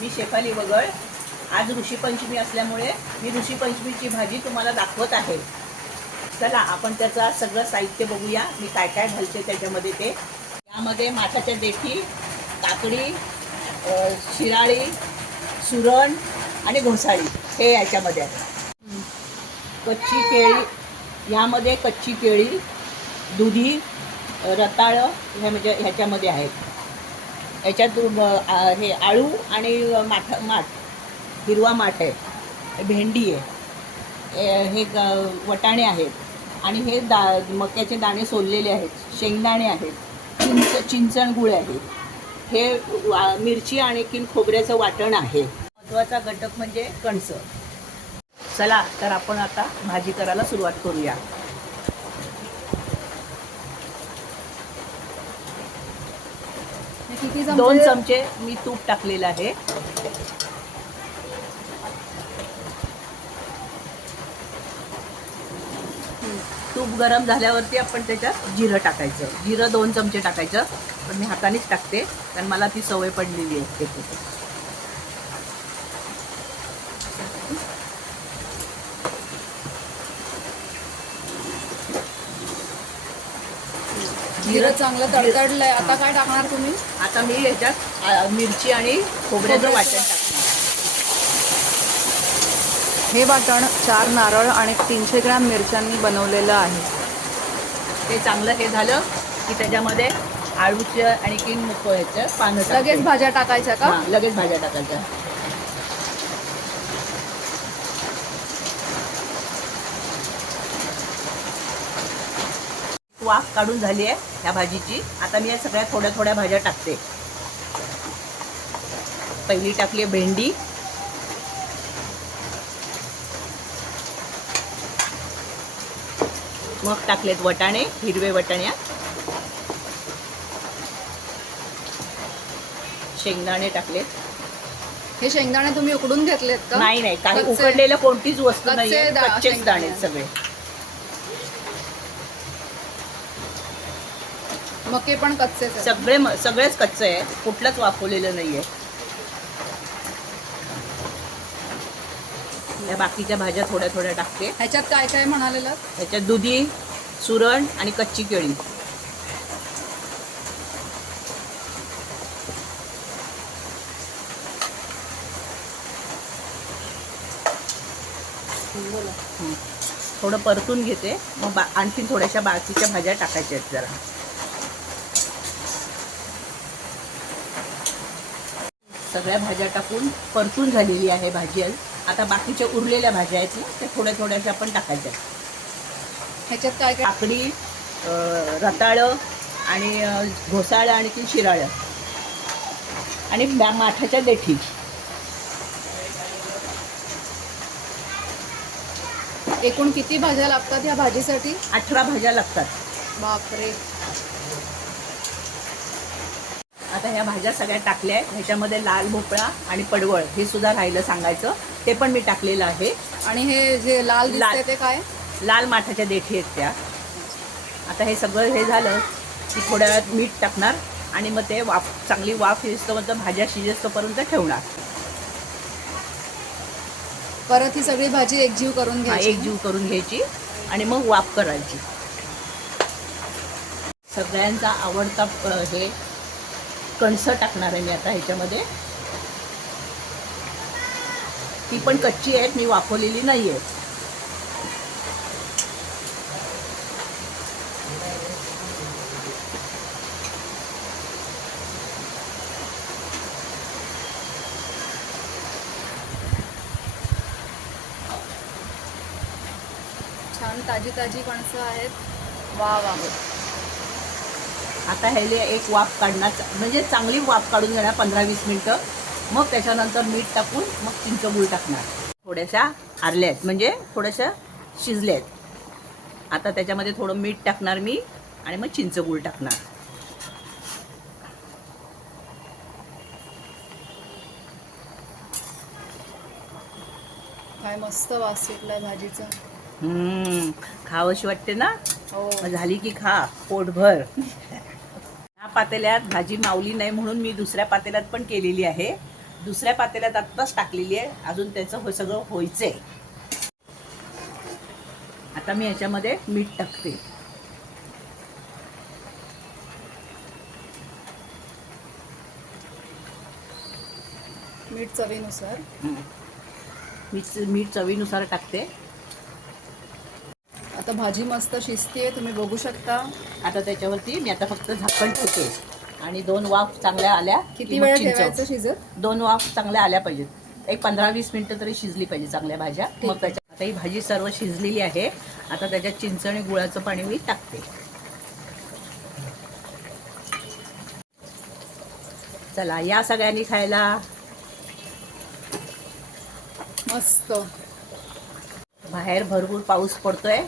मी शेफाली वगळ. आज ऋषीपंचमी असल्यामुळे मी ऋषीपंचमीची भाजी तुम्हाला दाखवत आहे. चला आपण त्याचं सगळं साहित्य बघूया. मी काय काय घालते त्याच्यामध्ये ते. यामध्ये माठाच्या देठी, काकडी, शिराळी, सुरण आणि घोसाळी हे याच्यामध्ये आहे. कच्ची केळी, यामध्ये कच्ची केळी, दुधी, रताळं हे म्हणजे ह्याच्यामध्ये आहेत. याच्यात हे आळू आणि माठ हिरवा माठ आहे, भेंडी आहे, हे वटाणे आहेत आणि हे मक्याचे दाणे सोललेले आहेत, शेंगदाणे आहेत, चिंचण गुळ आहे, हे मिरची आणि खोबऱ्याचं वाटण आहे. महत्त्वाचा घटक म्हणजे कणसं. चला तर आपण आता भाजी करायला सुरुवात करूया. किती 2 चमचे मी तूप टाकलेलं आहे. तूप गरम झाल्यावरती आपण त्याच्यात जिरं टाकायचं. जिरं 2 चमचे टाकायचं, पण मी हातानेच टाकते कारण मला ती सवय पडलेली आहे. जिरं चांगलं तडतडलंय. आता काय टाकणार तुम्ही? आता मी ह्याच्यात मिरची आणि खोबऱ्याचं वाटण टाकणार. हे वाटण 4 नारळ आणि 300 ग्रॅम मिरच्यांनी बनवलेलं आहे. ते चांगलं हे झालं की त्याच्यामध्ये आळूचं आणि ह्याचं पानं टाकते. लगेच भाज्या टाकायच्या का? हां, लगेच भाज्या टाकायच्या. वाफ काढून झाली आहे ह्या भाजीची. आता मी या सगळ्या थोड्या थोड्या भाज्या टाकते. पहिली टाकली भेंडी, मग टाकलेत वटाणे, हिरवे वटाण्या, शेंगदाणे टाकलेत. हे शेंगदाणे तुम्ही उकडून घेतलेत का? नाही नाही, काही उकडलेलं कोणतीच वस्तू नाही, कच्चेच दाणे सगळे. मके पण कच्चेच आहेत. सगळेच कच्चे आहे, कुठलंच वाफवलेलं नाहीये. या बाकीच्या भाज्या थोड्या थोड्या टाकते. ह्याच्यात काय काय म्हणालेलं? ह्याच्यात दुधी, सुरण आणि कच्ची केळी. थोडं परतून घेते, मग आणखीन थोड्याशा बाकीच्या भाज्या टाकायच्या आहेत जरा. सगळ्या भाज्या टाकून परतून झालेली आहे भाजी. आता बाकीच्या उरलेल्या भाज्या आहेत ना, त्या थोड्या थोड्याशा आपण टाकायच्या. ह्याच्यात काय काय? काकडी, रताळं आणि घोसाळं आणि शिराळं आणि माठाच्या देठी. एकूण किती भाज्या लागतात या भाजीसाठी? 18 भाज्या लागतात. बापरे. आता ह्या भाज्या सगळ्या टाकल्या आहेत. ह्याच्यामध्ये लाल भोपळा आणि पडवळ हे सुद्धा राहिलं सांगायचं, ते पण मी टाकलेलं आहे. आणि हे जे लाल दिसतंय ते काय? लाल माठाच्या देठी आहेत त्या. आता हे सगळं हे झालं की थोड्या वेळात मीठ टाकणार आणि मग ते चांगली वाफ येईस्तोपर्यंत भाज्या शिजेस्तोपर्यंत ठेवणार. परत ही सगळी भाजी एकजीव करून घ्यायची. एकजीव करून घ्यायची आणि मग वाफ करायची. सगळ्यांचा आवडता हे कणसं टाकणार आहे मी आता ह्याच्यामध्ये. ती पण कच्ची आहेत, मी वाफवलेली नाही आहे. छान ताजी ताजी कणसं आहेत. वा वा. आता ह्याला एक वाफ काढणार, म्हणजे चांगली वाफ काढून घेणार 15-20 मिनटं. मग त्याच्यानंतर मीठ टाकून मग चिंचगूळ टाकणार. थोड्याशा आरल्या आहेत, म्हणजे थोड्याशा शिजल्या आहेत. आता त्याच्यामध्ये थोडं मीठ टाकणार मी आणि मग चिंचगूळ टाकणार. काय मस्त वास सुटलाय भाजीचा. खावंशी वाटते ना. हो. झाली की खा पोटभर. ह्या पातेल्यात भाजी मावली नाही म्हणून मी दुसऱ्या पातेल्यात पण केलेली आहे. दुसऱ्या पातेल्यात आत्ताच टाकलेली आहे, अजून त्याचं सगळं व्हायचंय. आता मी याच्यामध्ये मीठ टाकते. मीठ चवीनुसार. मीठ चवीनुसार टाकते. आता भाजी मस्त शिजते, तुम्ही बघू शकता. आता त्याच्यावरती मी आता फक्त झाकण ठेवते आणि 2 वाफ चांगल्या आल्या. किती वेळ ठेवायचं शिजत? 2 वाफ चांगल्या आल्या पाहिजेत. एक 15-20 मिनिटं तरी शिजली पाहिजे चांगल्या भाज्या. मग त्याच्यात आता ही भाजी सर्व शिजलेली आहे. आता त्याच्यात चिंच आणि गुळाचं पाणी मी टाकते. चला या सगळ्यांनी खायला. मस्त. बाहेर भरपूर पाऊस पडतोय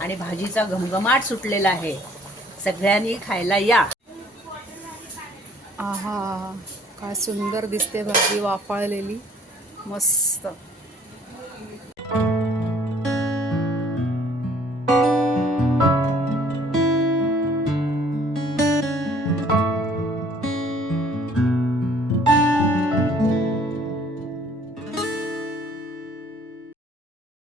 आणि भाजीचा घमघमाट सुटलेला आहे. सगळ्यांनी खायला या. आहा, काय सुंदर दिसते भाजी वाफाळलेली. मस्त.